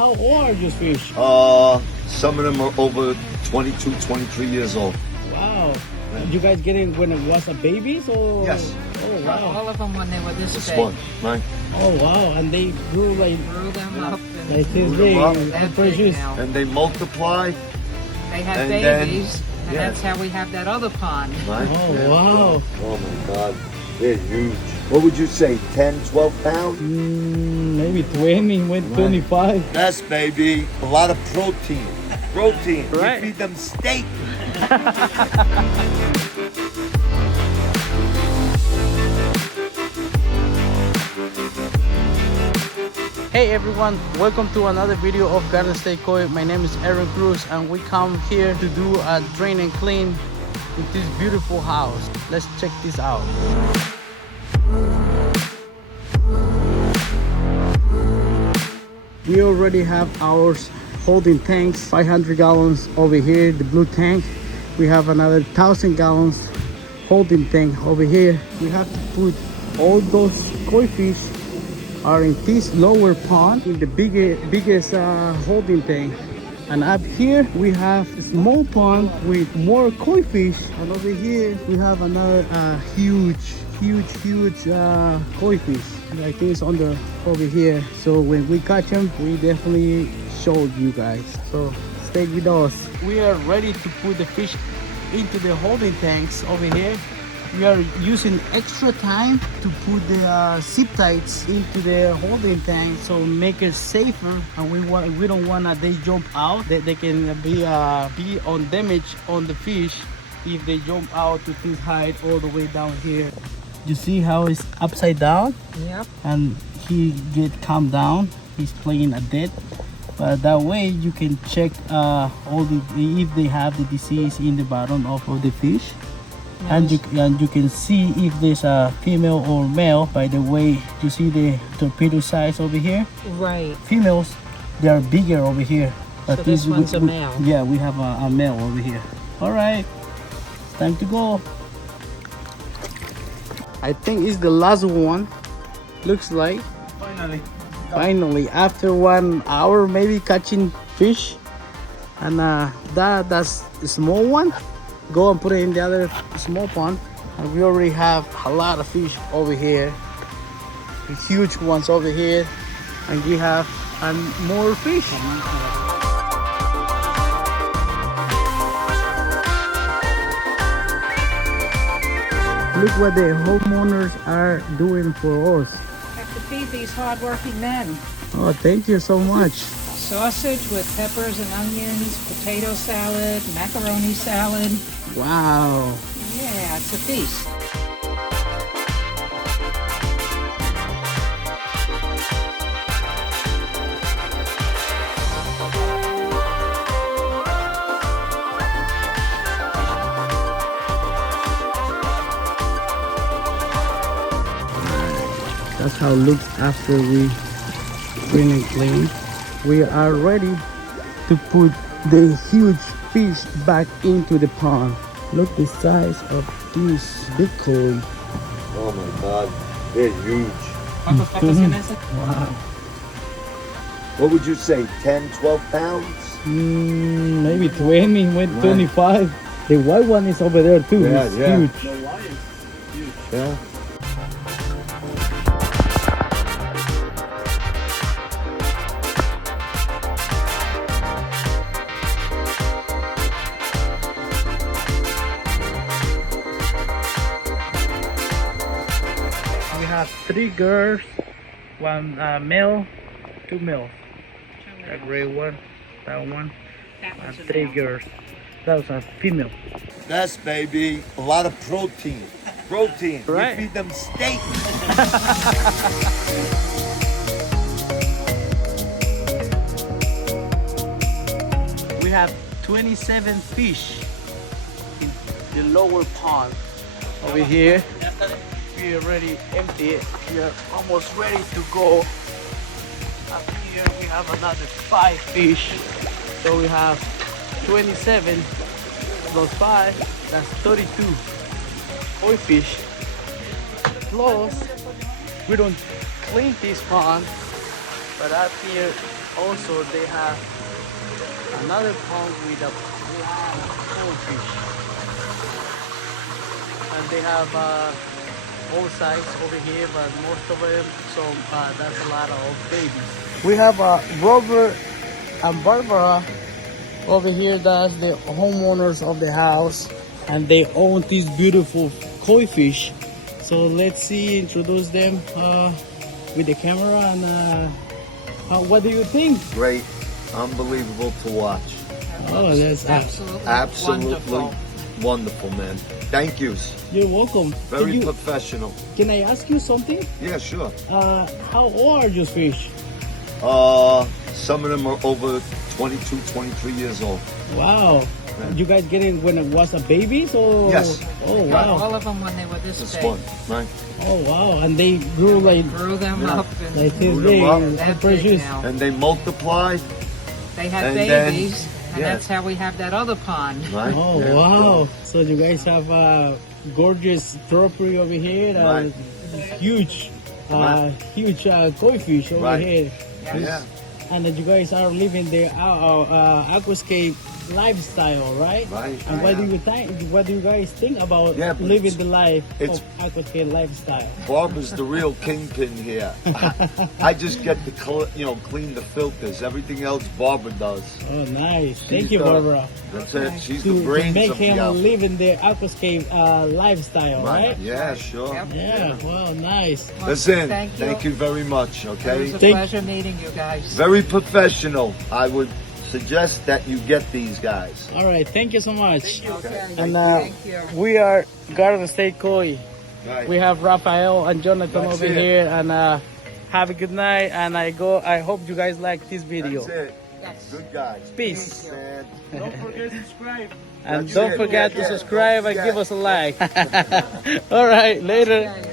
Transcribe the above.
how old are these fish? Some of them are over 22, 23 years old. Wow. You guys get it when it was a babies or? Yes. Oh wow. All of them when they were this This big. one, right? Oh wow. And they grew like Grew them up and this Grew them big. up. and that precious. big now. And they multiply, They have And then- babies, and yeah. that's how we have that other pond. right? Oh Yeah. wow. Oh my God, they're huge. What would you say, 10, 12 pounds? Maybe 20, went 25. Yes, baby. A lot of protein. Protein. Right. You feed them steak. Hey everyone, welcome to another video of Garden State Koi. My name is Aaron Cruz and we come here to do a drain and clean with this beautiful house. Let's check this out. We already have our holding tanks, 500 gallons over here, the blue tank. We have another 1,000 gallons holding tank over here. We have to put all those koi fish are in this lower pond in the biggest holding tank, and up here we have a small pond with more koi fish, and over here we have another huge koi fish. I think it's over here, so when we catch them we definitely showed you guys, so stay with us. We are ready to put the fish into the holding tanks over here. We are using extra time to put the zip ties into the holding tank, so make it safer, and we don't want that they jump out, that they can be on damage on the fish if they jump out to this height all the way down here. You see how it's upside down? Yep. And he get calm down. He's playing a dead, but that way you can check if they have the disease in the bottom of the fish. And you can see if there's a female or male by the way you see the torpedo size over here. Right. Females, they are bigger over here. So this one's a male. Yeah, we have a male over here. All right, it's time to go. I think it's the last one. Looks like. Finally, after 1 hour maybe catching fish, and that's a small one. Go and put it in the other small pond, and we already have a lot of fish over here, the huge ones over here, and we have more fish. Look what the homeowners are doing for us. Have to feed these hard-working men. Oh, thank you so much. Sausage with peppers and onions, potato salad, macaroni salad. Wow. Yeah, it's a feast. That's how it looks after we clean and clean. We are ready to put the huge fish back into the pond. Look the size of this big koi. Oh my God, they're huge. Wow. What would you say, 10, 12 pounds? Maybe 20, went 25. The white one is over there too. Yeah, It's yeah. huge. The white is huge. Yeah. We have 3 girls, 1 male, 2 males. That gray one, that one, and 3 girls. That was a female. Yes, baby. A lot of protein. Protein. Right. You feed them steak. We have 27 fish in the lower pond. Over here, we already empty it. We are almost ready to go. Up here we have another 5 fish. So we have 27 plus 5, that's 32 koi fish. Plus, we don't clean this pond, but up here also they have another pond with a lot of goldfish, and they have all size over here, but most of them, so that's a lot of babies. We have Robert and Barbara over here. That's the homeowners of the house, and they own these beautiful koi fish. So let's see, introduce them with the camera, and what do you think? Great. Unbelievable to watch. Oh, that's Absolutely Wonderful, man. Thank yous. You're welcome. Very professional. Can I ask you something? Yeah, sure. How old are your fish? Some of them are over 22, 23 years old. Wow. You guys get it when it was a baby? So Yes. Oh Got wow. all of them when they were this This big. one, right? Oh wow. And they grew like Grew them Yeah. up and this Grew them big. up. and that precious. big now. And they multiply, They had And then- babies, and yeah. that's how we have that other pond. right? Oh Yeah. wow. So you guys have a gorgeous trophy over here. Right. Huge Right. huge koi fish over Right. here. Yeah. And that you guys are living the aquascape lifestyle, right? Right. And what do you think? What do you guys think about Yeah, but living it's- the life it's- of aquascape lifestyle? Barbara's the real kingpin here. I just get to clean the filters. Everything else Barbara does. Oh, nice! She's Thank you, the- Barbara. That's it. She's To the brains make of the him outfit. live in the aquascape lifestyle, right? Yeah, sure. Yep. Yeah. Wow, nice. Listen, Thank you. very much, It okay? was a Thank- pleasure meeting you guys. Very professional. I would suggest that you get these guys. All right, thank you so much. Okay. And Thank you. we are Garden State Koi. Right. We have Rafael and Jonathan That's over it. here, and have a good night. And I hope you guys like this video. That's it. Yes. Good guys. Peace. Man. Don't forget to subscribe. And That's don't it. forget to Yeah, subscribe don't and give forget. us a like. All right, later. Okay.